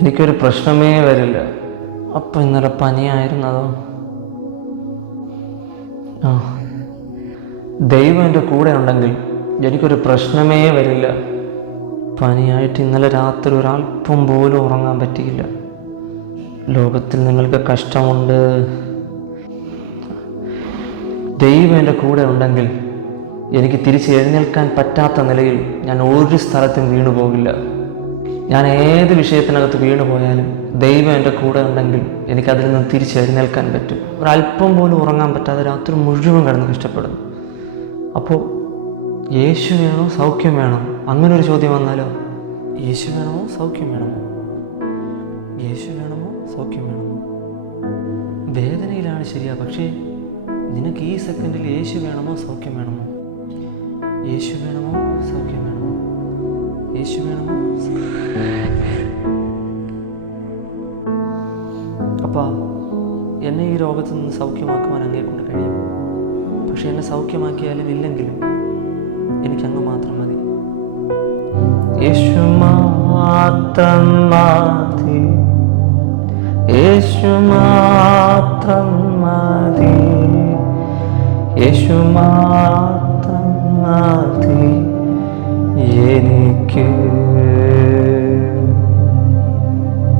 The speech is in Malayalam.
എനിക്കൊരു പ്രശ്നമേ വരില്ല. അപ്പം ഇന്നലെ പനിയായിരുന്നതോ? ആ, ദൈവം എൻ്റെ കൂടെ ഉണ്ടെങ്കിൽ എനിക്കൊരു പ്രശ്നമേ വരില്ല. പനിയായിട്ട് ഇന്നലെ രാത്രി ഒരല്പം പോലും ഉറങ്ങാൻ പറ്റിയില്ല. ലോകത്തിൽ നിങ്ങൾക്ക് കഷ്ടമുണ്ട്, ദൈവം എൻ്റെ കൂടെ ഉണ്ടെങ്കിൽ എനിക്ക് തിരിച്ച് എഴുന്നേൽക്കാൻ പറ്റാത്ത നിലയിൽ ഞാൻ ഒരു സ്ഥലത്തും വീണു പോകില്ല. ഞാൻ ഏത് വിഷയത്തിനകത്ത് വീണു പോയാലും ദൈവം എൻ്റെ കൂടെ ഉണ്ടെങ്കിൽ എനിക്കതിൽ നിന്ന് തിരിച്ചെഴുന്നേൽക്കാൻ പറ്റും. ഒരല്പം പോലും ഉറങ്ങാൻ പറ്റാതെ രാത്രി മുഴുവൻ കിടന്ന് കഷ്ടപ്പെടുന്നു. അപ്പോൾ യേശു വേണോ സൗഖ്യം വേണോ? അങ്ങനൊരു ചോദ്യം വന്നാലോ? യേശു വേണമോ സൗഖ്യം വേണമോ? യേശു വേണമോ സൗഖ്യം വേണമോ? വേദനയിലാണ് ശരിയാ, പക്ഷേ നിനക്ക് ഈ സെക്കൻഡിൽ യേശു വേണമോ സൗഖ്യം വേണമോ? യേശു വേണമോ സൗഖ്യം വേണമോ? യേശു വേണമോ? അപ്പാ, എന്നെ ഈ രോഗത്ത് നിന്ന് സൗഖ്യമാക്കുവാൻ അങ്ങേ കൊണ്ട് കഴിയും. പക്ഷെ എന്നെ സൗഖ്യമാക്കിയാലും ഇല്ലെങ്കിലും എനിക്കങ്ങ് മാത്രം മതി. യേശു മാത്രം മതി, യേശു മാത്രം മതി, യേശു മാത്രം മതി എനിക്ക്.